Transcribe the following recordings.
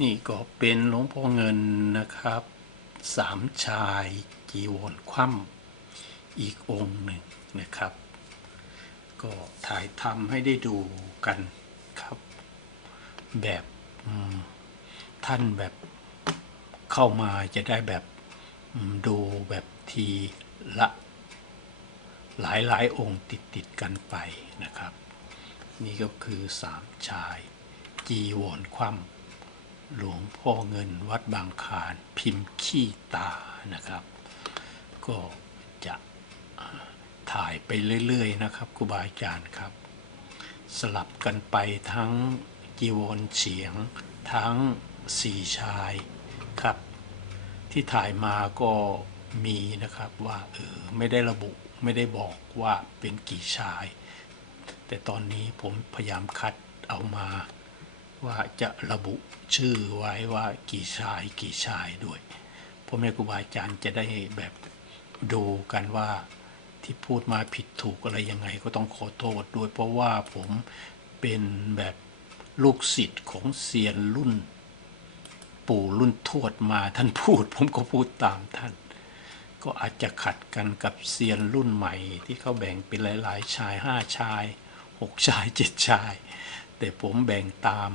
นี่ก็เป็นหลวงพ่อเงินนะครับ สามชายจีวรคว่ำอีกองค์หนึ่งนะครับ ก็ถ่ายทำให้ได้ดูกันครับ แบบท่านแบบเข้ามาจะได้แบบดูแบบทีละหลายหลายองค์ติดติดกันไปนะครับ นี่ก็คือสามชายจีวรคว่ำ หลวงพ่อเงินวัดบางคารพิมพ์ขี้ตานะครับ ก็จะถ่ายไปเรื่อย ๆ นะครับครูบาอาจารย์ครับ สลับกันไปทั้งจีวรเฉียง ทั้งสี่ชายครับ ที่ถ่ายมาก็มีนะครับว่าเออไม่ได้ระบุไม่ได้บอกว่าเป็นกี่ชาย แต่ตอนนี้ผมพยายามคัดเอามา ว่าจะระบุชื่อไว้ว่ากี่ชายกี่ชายด้วยพ่อแม่ครูบาอาจารย์จะได้แบบดูกันว่าที่พูดมาผิดถูกอะไรยังไงก็ต้องขอโทษด้วยเพราะว่าผมเป็นแบบลูกศิษย์ของเซียนรุ่น ปู่รุ่นทวดมาท่านพูด ผมก็พูดตามท่าน ก็อาจจะขัดกันกับเซียนรุ่นใหม่ ที่เขาแบ่งเป็นหลาย ๆ ชายห้าชายหกชายเจ็ดชาย แต่ผมแบ่งตาม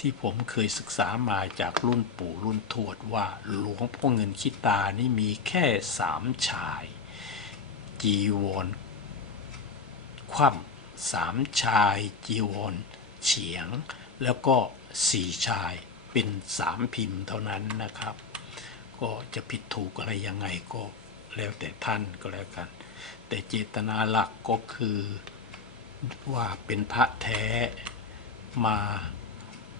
ที่ผมเคยศึกษามาจากรุ่นปู่รุ่นทวดว่าหลวงพ่อเงินคิตานี่มีแค่สามชาย จีวรคว่ำสามชายจีวรเฉียง แล้วก็สี่ชายเป็นสามพิมพ์เท่านั้นนะครับ ก็จะผิดถูกอะไรยังไงก็แล้วแต่ท่านก็แล้วกัน แต่เจตนาหลักก็คือว่าเป็นพระแท้มา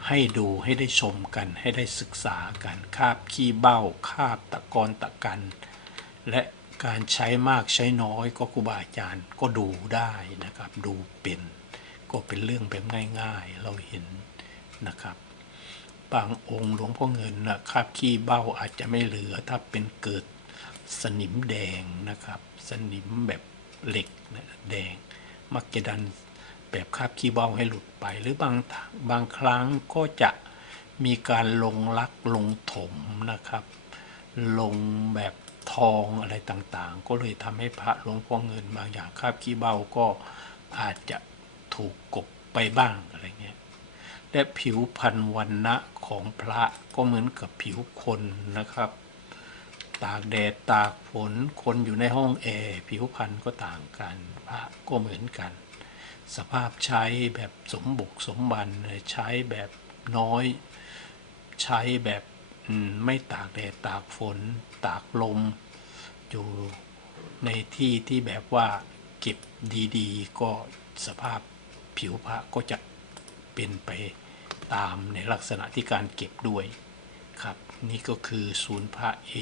ให้ดูให้ได้ชมกัน ให้ได้ศึกษากันคาบขี้เบ้าคาบตะกอนตะกัน และการใช้มากใช้น้อยก็ครูบาอาจารย์ก็ดูได้นะครับ ดูเป็น ก็เป็นเรื่องแบบง่าย ๆ เราเห็นนะครับบางองค์หลวงพ่อเงินนะคาบขี้เบ้าอาจจะไม่เหลือถ้าเป็นเกิดสนิมแดงนะครับ สนิมแบบเหล็กนะแดงมักจะดัน แบบคาบขี้เบ้าให้หลุดไป หรือบางบางครั้งก็จะมีการลงลักลงถมนะครับ ลงแบบทองอะไรต่างๆ ก็เลยทำให้พระหลวงพ่อเงินบางอย่างคาบขี้เบ้าก็อาจจะถูกกบไปบ้างอะไรเงี้ยและผิวพรรณวันนะของพระก็เหมือนกับผิวคนนะครับ ตากแดดตากฝนคนอยู่ในห้องแอร์ผิวพรรณก็ต่างกัน พระก็เหมือนกัน สภาพใช้แบบสมบุกสมบันใช้แบบน้อย ใช้แบบไม่ตากแดดตากฝน ตากลม อยู่ในที่ที่แบบว่าเก็บดีๆ ก็สภาพผิวพระก็จะเป็นไปตามในลักษณะที่การเก็บด้วยครับนี่ก็คือศูนย์พระ A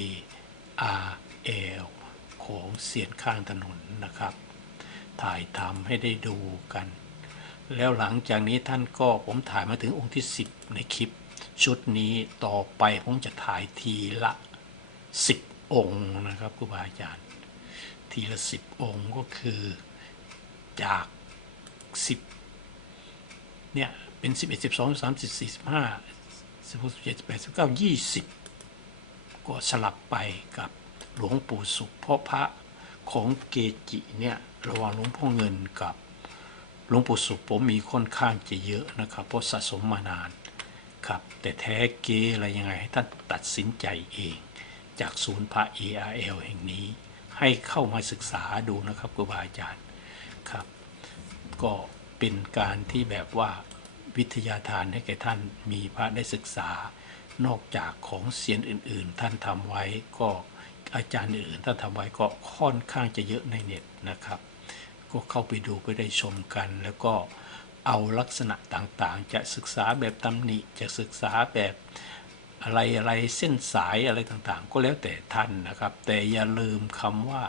R L ของเสียนข้างถนนนะครับ ถ่ายทำให้ได้ดูกัน แล้วหลังจากนี้ท่านก็ผมถ่ายมาถึงองค์ที่ 10 ในคลิป ชุดนี้ต่อไปผมจะถ่ายทีละ 10 องค์นะครับครูบาอาจารย์ ทีละ 10 องค์ก็คือจาก 10 เนี่ย เป็น 11 12 13 14 15 16 17 18 19 20 ก็สลับไปกับหลวงปู่สุขเพราะพระ ของเกจิเนี่ยระหว่างหลวงพ่อเงินกับหลวงปู่สุขผมมีค่อนข้างจะเยอะนะครับเพราะสะสมมานานครับแต่แท้เกอะไรยังไงให้ท่านตัดสินใจเอง จากศูนย์พระ ERL แห่งนี้ ให้เข้ามาศึกษาดูนะครับครูบาอาจารย์ครับ ก็เป็นการที่แบบว่าวิทยาทานให้แก่ท่านมีพระได้ศึกษานอกจากของเสียนอื่น ๆ ท่านทำไว้ก็ อาจารย์อื่นท่านทำไว้ก็ค่อนข้างจะเยอะในเน็ตนะครับ ก็เข้าไปดูไปได้ชมกัน แล้วก็เอาลักษณะต่างๆ จะศึกษาแบบตำหนิจะศึกษาแบบอะไรอะไรเส้นสายอะไรต่างๆ ก็แล้วแต่ท่านนะครับ แต่อย่าลืมคำว่า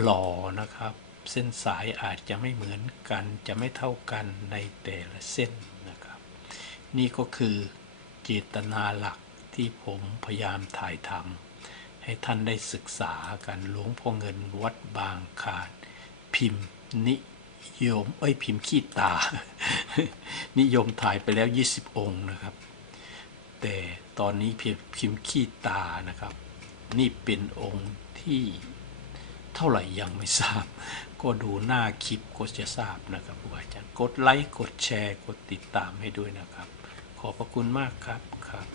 หล่อนะครับ เส้นสายอาจจะไม่เหมือนกันจะไม่เท่ากันในแต่ละเส้นนะครับ นี่ก็คือเจตนาหลักที่ผมพยายามถ่ายทำ ให้ท่านได้ศึกษากันหลวงพ่อเงินวัดบางคารพิมพ์นิยมเอ้ยพิมพ์ขี้ตา นิยมถ่ายไปแล้ว 20 องค์นะครับ แต่ตอนนี้เพียงพิมพ์ขี้ตานะครับ นี่เป็นองค์ที่เท่าไหร่ยังไม่ทราบ ก็ดูหน้าคลิปก็จะทราบนะครับอาจารย์กดไลค์กดแชร์กดติดตามให้ด้วยนะครับ ขอบพระคุณมากครับครับ